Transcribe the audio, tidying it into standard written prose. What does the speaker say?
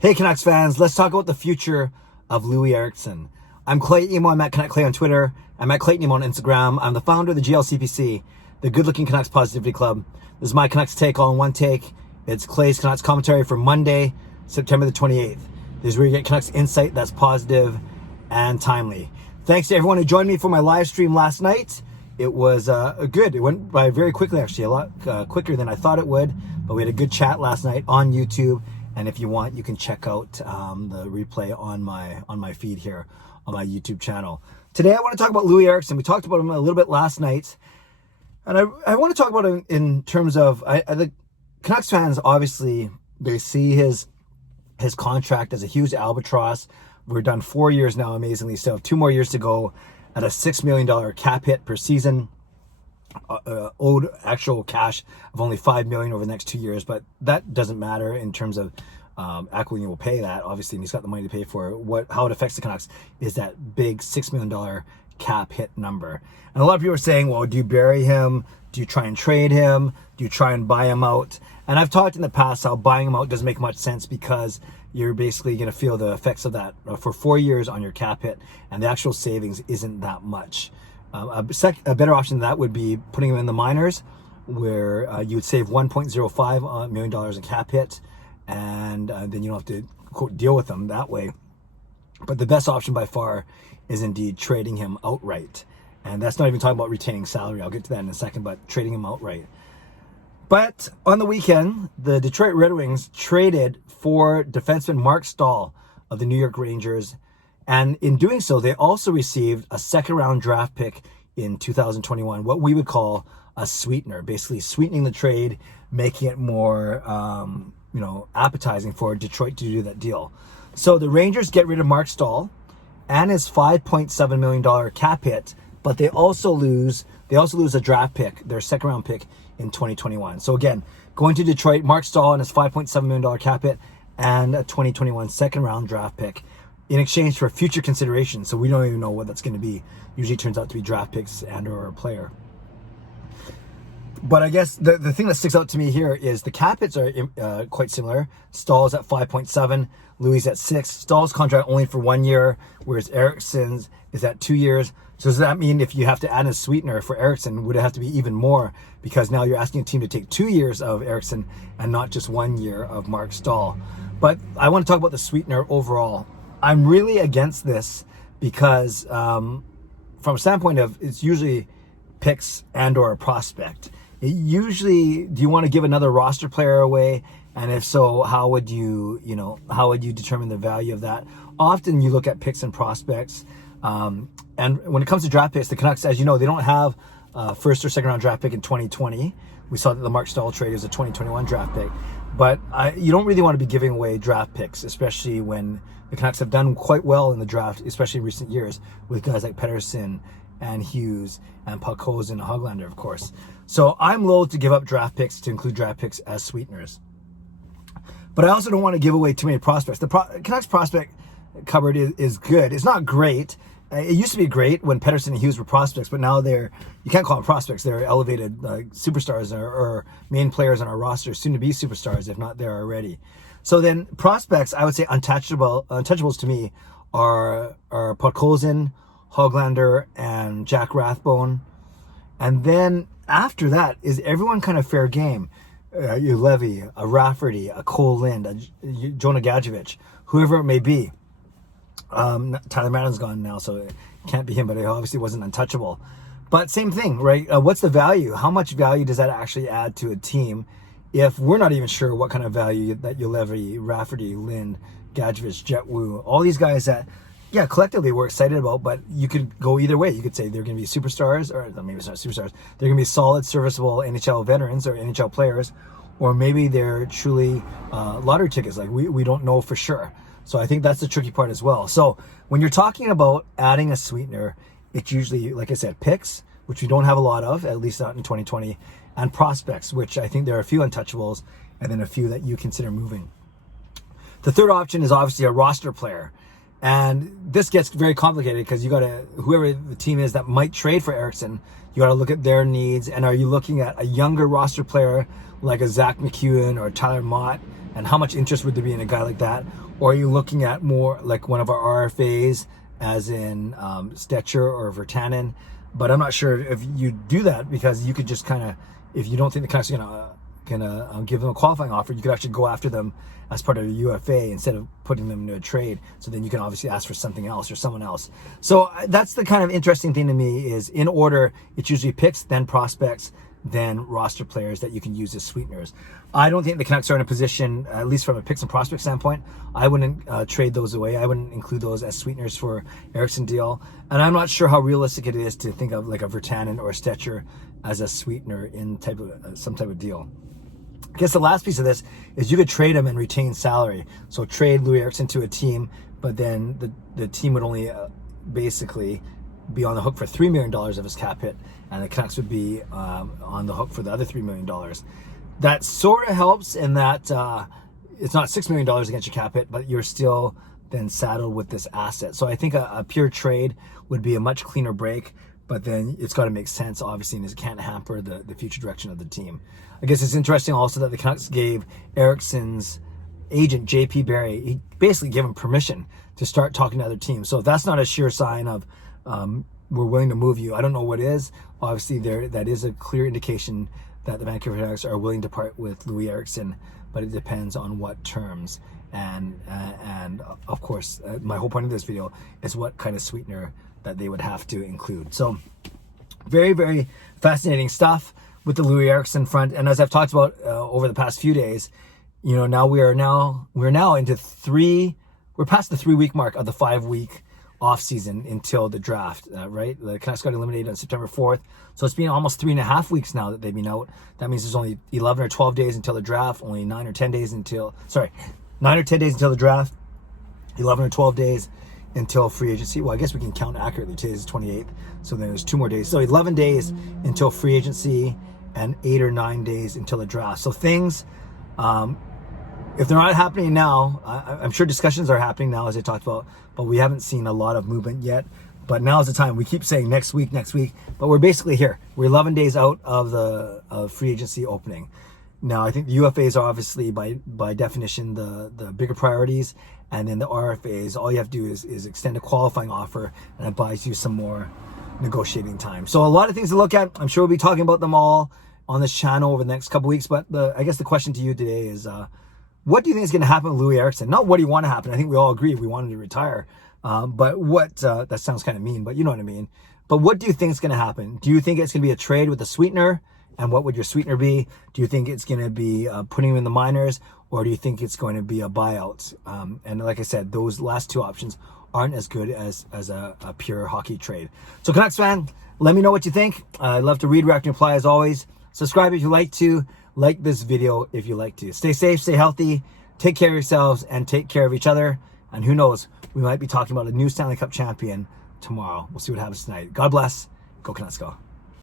Hey Canucks fans, let's talk about the future of Loui Eriksson. I'm Clay Emo, I'm at Canuck Clay on Twitter. I'm at Clayton Emo on Instagram. I'm the founder of the GLCPC, the Good Looking Canucks Positivity Club. This is my Canucks take all in one take. It's Clay's Canucks commentary for Monday, September the 28th. This is where you get Canucks insight that's positive and timely. Thanks to everyone who joined me for my live stream last night. It was good. It went by very quickly, actually, a lot quicker than I thought it would. But we had a good chat last night on YouTube. And if you want, you can check out the replay on my feed here on my YouTube channel. Today, I want to talk about Loui Eriksson. We talked about him a little bit last night. And I want to talk about him in terms of the Canucks fans, obviously, they see his contract as a huge albatross. We're done 4 years now, amazingly. Still have 2 more years to go at a $6 million cap hit per season. Owed actual cash of only $5 million over the next 2 years, but that doesn't matter in terms of Aquilini will pay that, obviously, and he's got the money to pay for it. How it affects the Canucks is that big $6 million cap hit number. And a lot of people are saying, well, do you bury him? Do you try and trade him? Do you try and buy him out? And I've talked in the past how buying him out doesn't make much sense because you're basically going to feel the effects of that for 4 years on your cap hit, and the actual savings isn't that much. A better option than that would be putting him in the minors, where you would save $1.05 million in cap hit, and then you don't have to, quote, deal with them that way. But the best option by far is indeed trading him outright. And that's not even talking about retaining salary. I'll get to that in a second, but trading him outright. But on the weekend, the Detroit Red Wings traded for defenseman Marc Staal of the New York Rangers. And in doing so, they also received a second-round draft pick in 2021, what we would call a sweetener, basically sweetening the trade, making it more, appetizing for Detroit to do that deal. So the Rangers get rid of Marc Staal and his $5.7 million cap hit, but they also lose a draft pick, their second-round pick in 2021. So again, going to Detroit, Marc Staal and his $5.7 million cap hit and a 2021 second-round draft pick in exchange for future consideration. So we don't even know what that's going to be. Usually it turns out to be draft picks and or a player. But I guess the thing that sticks out to me here is the cap hits are quite similar. Staal's at 5.7, Louis at 6. Staal's contract only for 1 year, whereas Eriksson's is at 2 years. So does that mean if you have to add a sweetener for Eriksson, would it have to be even more? Because now you're asking a team to take 2 years of Eriksson and not just 1 year of Marc Staal. But I want to talk about the sweetener overall. I'm really against this because from a standpoint of it's usually picks and or a prospect. Do you want to give another roster player away? And if so, how would you determine the value of that? Often you look at picks and prospects. And when it comes to draft picks, the Canucks, as you know, they don't have a first or second round draft pick in 2020. We saw that the Marc Staal trade is a 2021 draft pick. But you don't really want to be giving away draft picks, especially when the Canucks have done quite well in the draft, especially in recent years, with guys like Pettersson and Hughes and Podkolzin and Höglander, of course. So I'm loath to give up draft picks to include draft picks as sweeteners. But I also don't want to give away too many prospects. The Canucks prospect cupboard is good. It's not great. It used to be great when Pettersson and Hughes were prospects, but now you can't call them prospects. They're elevated superstars or main players on our roster, soon to be superstars, if not there already. So then prospects, I would say untouchables to me are Podkolzin, Höglander, and Jack Rathbone. And then after that is everyone kind of fair game. You Levy, a Rafferty, a Cole Lind, a Jonah Gadjevich, whoever it may be. Tyler Madden's gone now, so it can't be him, but it obviously wasn't untouchable. But same thing, right? What's the value? How much value does that actually add to a team if we're not even sure what kind of value that Levy, Rafferty, Lind, Gadjevich, Jetwu, all these guys that, yeah, collectively we're excited about, but you could go either way. You could say they're going to be superstars, or maybe it's not superstars. They're going to be solid, serviceable NHL veterans or NHL players, or maybe they're truly lottery tickets. Like we don't know for sure. So I think that's the tricky part as well. So when you're talking about adding a sweetener, it's usually, like I said, picks, which we don't have a lot of, at least not in 2020, and prospects, which I think there are a few untouchables, and then a few that you consider moving. The third option is obviously a roster player. And this gets very complicated because you got to, whoever the team is that might trade for Eriksson, you got to look at their needs. And are you looking at a younger roster player like a Zach McEwen or Tyler Mott? And how much interest would there be in a guy like that? Or are you looking at more like one of our RFAs, as in Stetcher or Virtanen? But I'm not sure if you do that, because you could just kind of, if you don't think the Canucks are gonna give them a qualifying offer, you could actually go after them as part of a UFA instead of putting them into a trade. So then you can obviously ask for something else or someone else. So that's the kind of interesting thing to me, is in order, it's usually picks, then prospects, then roster players that you can use as sweeteners. I don't think the Canucks are in a position, at least from a picks and prospect standpoint, I wouldn't trade those away. I wouldn't include those as sweeteners for Eriksson deal. And I'm not sure how realistic it is to think of like a Virtanen or a Stetcher as a sweetener in some type of deal. I guess the last piece of this is you could trade him and retain salary. So trade Loui Eriksson to a team, but then the team would only basically be on the hook for $3 million of his cap hit, and the Canucks would be on the hook for the other $3 million. That sort of helps in that it's not $6 million against your cap hit, but you're still then saddled with this asset. So I think a pure trade would be a much cleaner break, but then it's got to make sense, obviously, and it can't hamper the future direction of the team. I guess it's interesting also that the Canucks gave Eriksson's agent, JP Barry, he basically gave him permission to start talking to other teams. So if that's not a sure sign of we're willing to move you, I don't know what is. Obviously, that is a clear indication that the Vancouver Canucks are willing to part with Loui Eriksson, but it depends on what terms. And of course, my whole point of this video is what kind of sweetener that they would have to include. So very, very fascinating stuff with the Loui Eriksson front. And as I've talked about over the past few days, you know, now we're now into we're past the 3-week mark of the 5-week off season until the draft, right? The Canucks got eliminated on September 4th. So it's been almost 3.5 weeks now that they've been out. That means there's only 11 or 12 days until the draft, only 9 or 10 days until the draft, 11 or 12 days until free agency. Well, I guess we can count accurately. Today is 28th, so there's 2 more days. So 11 days until free agency and 8 or 9 days until the draft. So things, if they're not happening now, I'm sure discussions are happening now, as I talked about, but we haven't seen a lot of movement yet. But now's the time. We keep saying next week, but we're basically here. We're 11 days out of the free agency opening. Now, I think the UFAs are obviously, by definition, the bigger priorities, and then the RFAs, all you have to do is extend a qualifying offer, and it buys you some more negotiating time. So a lot of things to look at. I'm sure we'll be talking about them all on this channel over the next couple weeks, but I guess the question to you today is, what do you think is going to happen with Loui Eriksson? Not what do you want to happen. I think we all agree we want him to retire. But what, that sounds kind of mean, but you know what I mean. But what do you think is going to happen? Do you think it's going to be a trade with a sweetener? And what would your sweetener be? Do you think it's going to be putting him in the minors? Or do you think it's going to be a buyout? And like I said, those last 2 options aren't as good as a pure hockey trade. So Canucks fan, let me know what you think. I'd love to read, react, and reply as always. Subscribe if you like to. Like this video if you like to. Stay safe, stay healthy, take care of yourselves, and take care of each other. And who knows, we might be talking about a new Stanley Cup champion tomorrow. We'll see what happens tonight. God bless. Go Canucks, go.